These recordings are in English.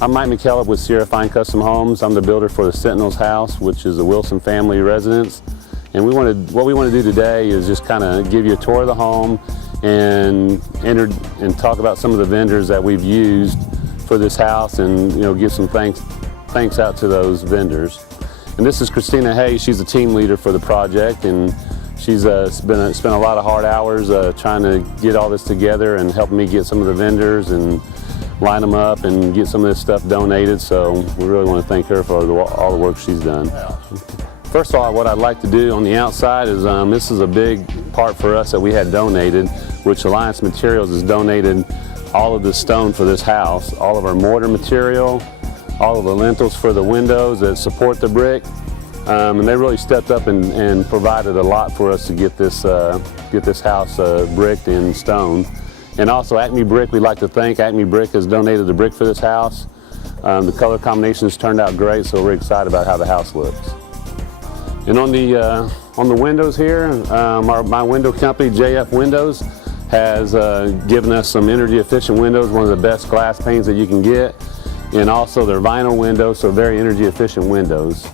I'm Mike Kellopp with Sierra Fine Custom Homes. I'm the builder for the Sentinel's house, which is a Wilson family residence. And what we want to do today is just kind of give you a tour of the home and talk about some of the vendors that we've used for this house, and give some thanks out to those vendors. And this is Christina Hayes. She's the team leader for the project, and she's spent a lot of hard hours trying to get all this together and helping me get some of the vendors and line them up and get some of this stuff donated. So we really want to thank her for all the work she's done. First of all, what I'd like to do on the outside is this is a big part for us that we had donated, which Alliance Materials has donated all of the stone for this house, all of our mortar material, all of the lintels for the windows that support the brick. And they really stepped up and provided a lot for us to get this house bricked in stone. And also Acme Brick, we'd like to thank Acme Brick has donated the brick for this house. The color combinations turned out great, so we're excited about how the house looks. And on the windows here, my window company, JF Windows, has given us some energy efficient windows, one of the best glass panes that you can get. And also they're vinyl windows, so very energy efficient windows.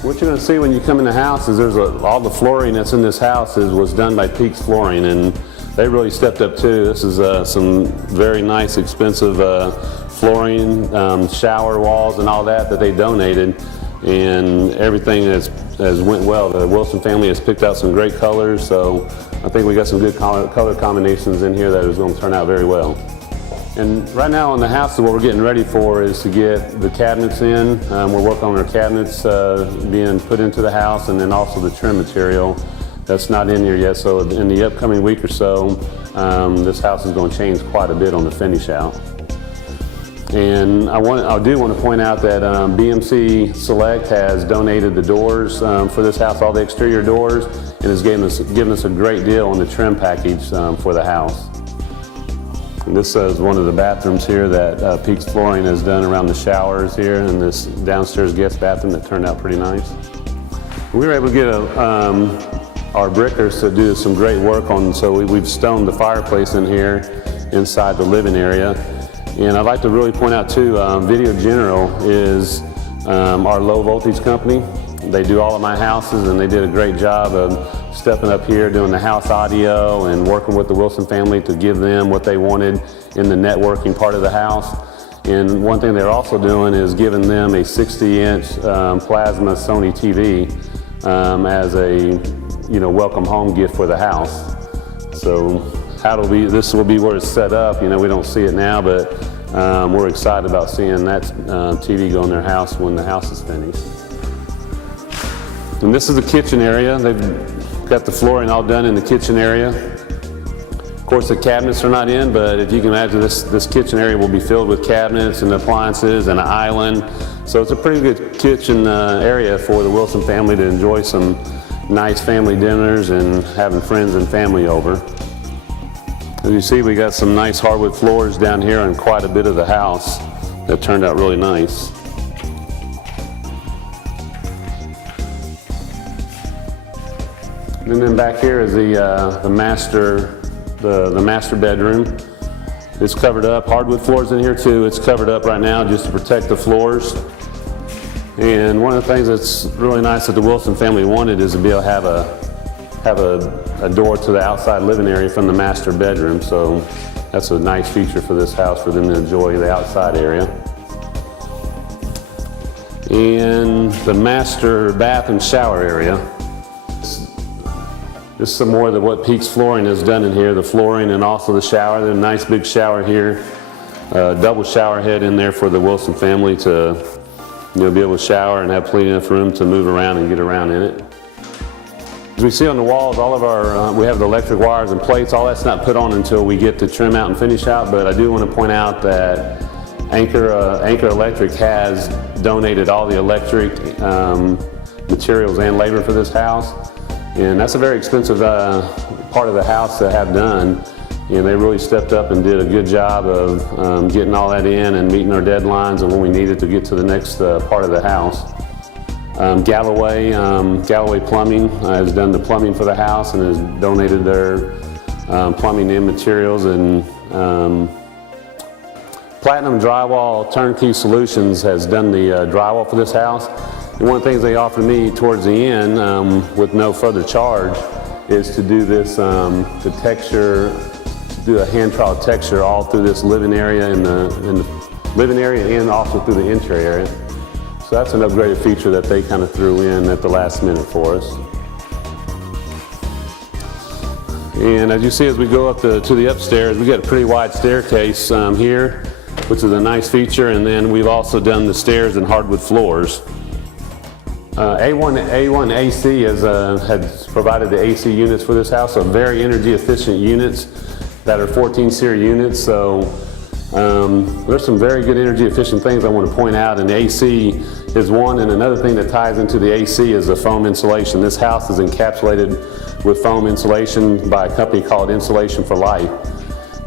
What you're going to see when you come in the house is all the flooring that's in this house was done by Peaks Flooring, and they really stepped up too. This is some very nice, expensive flooring, shower walls and all that they donated, and everything has went well. The Wilson family has picked out some great colors, so I think we got some good color combinations in here that is going to turn out very well. And right now on the house, what we're getting ready for is to get the cabinets in. We're working on our cabinets being put into the house, and then also the trim material that's not in here yet. So in the upcoming week or so, this house is going to change quite a bit on the finish out. And I do want to point out that BMC Select has donated the doors for this house, all the exterior doors, and has given us a great deal on the trim package for the house. And this is one of the bathrooms here that Peaks Flooring has done around the showers here, and this downstairs guest bathroom that turned out pretty nice. We were able to get our brickers to do some great work on, so we've stoned the fireplace in here inside the living area. And I'd like to really point out too, Video General is our low voltage company. They do all of my houses, and they did a great job of stepping up here, doing the house audio and working with the Wilson family to give them what they wanted in the networking part of the house. And one thing they're also doing is giving them a 60-inch plasma Sony TV as a welcome home gift for the house. So this will be where it's set up. We don't see it now, but we're excited about seeing that TV go in their house when the house is finished. And this is the kitchen area. They've got the flooring all done in the kitchen area. Of course, the cabinets are not in, but if you can imagine, this kitchen area will be filled with cabinets and appliances and an island. So it's a pretty good kitchen area for the Wilson family to enjoy some nice family dinners and having friends and family over. As you see, we got some nice hardwood floors down here on quite a bit of the house that turned out really nice. And then back here is the master bedroom. It's covered up. Hardwood floors in here too. It's covered up right now just to protect the floors. And one of the things that's really nice that the Wilson family wanted is to be able to have a door to the outside living area from the master bedroom. So that's a nice feature for this house for them to enjoy the outside area. And the master bath and shower area. This is some more of what Peaks Flooring has done in here, the flooring and also the shower. There's a nice big shower here, double shower head in there for the Wilson family to be able to shower and have plenty enough room to move around and get around in it. As we see on the walls, all of our, we have the electric wires and plates. All that's not put on until we get to trim out and finish out, but I do want to point out that Anchor Electric has donated all the electric materials and labor for this house. And that's a very expensive part of the house to have done. And they really stepped up and did a good job of getting all that in and meeting our deadlines and when we needed to get to the next part of the house. Galloway Plumbing has done the plumbing for the house and has donated their plumbing and materials, and Platinum Drywall Turnkey Solutions has done the drywall for this house. And one of the things they offered me towards the end, with no further charge, is to do this, the texture, do a hand trowel texture all through this living area in the living area and also through the interior area. So that's an upgraded feature that they kind of threw in at the last minute for us. And as you see, as we go up to the upstairs, we got a pretty wide staircase here, which is a nice feature. And then we've also done the stairs in hardwood floors. A1 AC has provided the AC units for this house, so very energy efficient units that are 14 SEER units. So there's some very good energy efficient things I want to point out, and the AC is one, and another thing that ties into the AC is the foam insulation. This house is encapsulated with foam insulation by a company called Insulation for Life.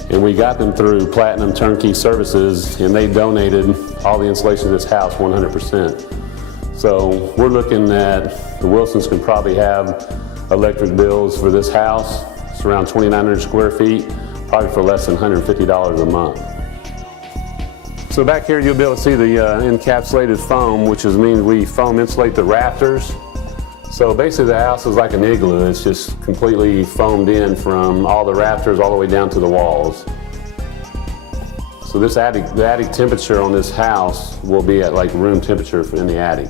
And we got them through Platinum Turnkey Services, and they donated all the insulation to this house 100%. So we're looking at, the Wilsons can probably have electric bills for this house. It's around 2,900 square feet, probably for less than $150 a month. So back here you'll be able to see the encapsulated foam, which means we foam insulate the rafters. So basically the house is like an igloo. It's just completely foamed in from all the rafters all the way down to the walls. So the attic temperature on this house will be at like room temperature in the attic.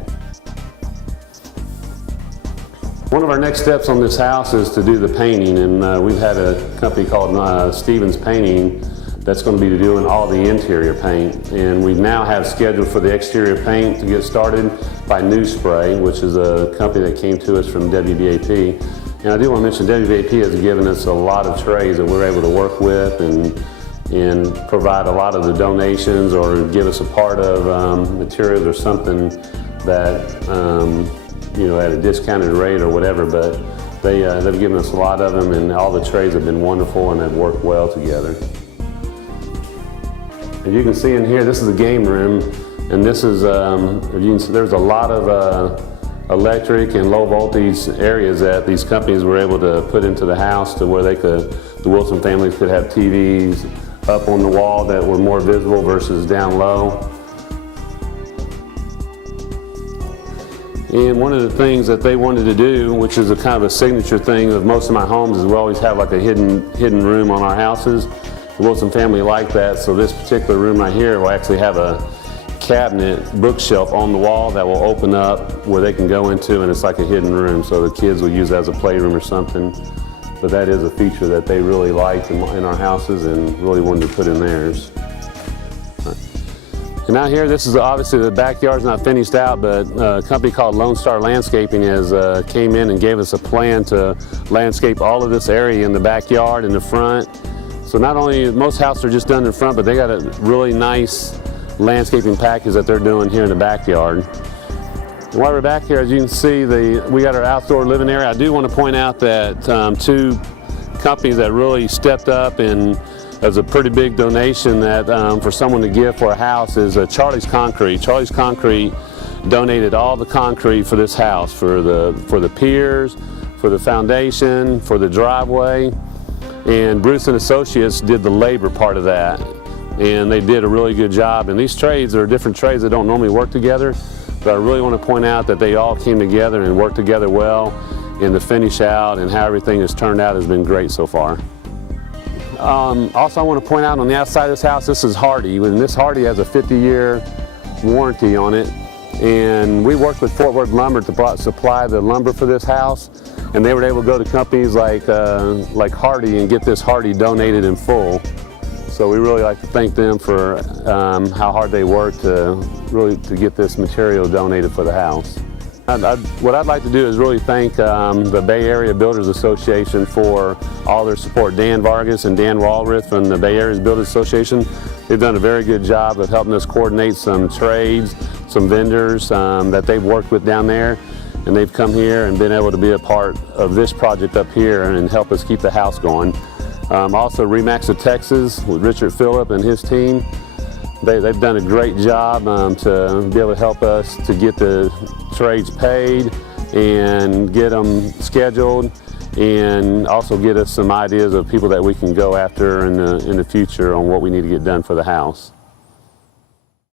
One of our next steps on this house is to do the painting, and we've had a company called Stevens Painting that's going to be doing all the interior paint, and we now have scheduled for the exterior paint to get started by New Spray, which is a company that came to us from WBAP. And I do want to mention WBAP has given us a lot of trays that we're able to work with and provide a lot of the donations or give us a part of materials or something that you know, at a discounted rate or whatever, but they've given us a lot of them, and all the trays have been wonderful and have worked well together. As you can see in here, this is a game room, and this is, there's a lot of electric and low voltage areas that these companies were able to put into the house to where the Wilson families could have TVs up on the wall that were more visible versus down low. And one of the things that they wanted to do, which is a kind of a signature thing of most of my homes, is we always have like a hidden room on our houses. The Wilson family liked that, so this particular room right here will actually have a cabinet bookshelf on the wall that will open up where they can go into, and it's like a hidden room, so the kids will use it as a playroom or something. But that is a feature that they really liked in our houses and really wanted to put in theirs. And out here, this is obviously the backyard's not finished out, but a company called Lone Star Landscaping has came in and gave us a plan to landscape all of this area in the backyard and the front. So not only, most houses are just done in front, but they got a really nice landscaping package that they're doing here in the backyard. And while we're back here, as you can see, we got our outdoor living area. I do want to point out that two companies that really stepped up and as a pretty big donation that for someone to give for a house is Charlie's Concrete. Charlie's Concrete donated all the concrete for this house, for the piers, for the foundation, for the driveway. And Bruce and Associates did the labor part of that, and they did a really good job. And these trades are different trades that don't normally work together, but I really want to point out that they all came together and worked together well, and the finish out and how everything has turned out has been great so far. Also, I want to point out on the outside of this house, this is Hardy, and this Hardy has a 50-year warranty on it. And we worked with Fort Worth Lumber to supply the lumber for this house, and they were able to go to companies like Hardy and get this Hardy donated in full. So we really like to thank them for how hard they worked to get this material donated for the house. What I'd like to do is really thank the Bay Area Builders Association for all their support. Dan Vargas and Dan Walrath from the Bay Area Builders Association, they've done a very good job of helping us coordinate some trades, some vendors that they've worked with down there, and they've come here and been able to be a part of this project up here and help us keep the house going. Also Remax of Texas with Richard Phillip and his team. They've done a great job to be able to help us to get the trades paid and get them scheduled, and also get us some ideas of people that we can go after in the future on what we need to get done for the house.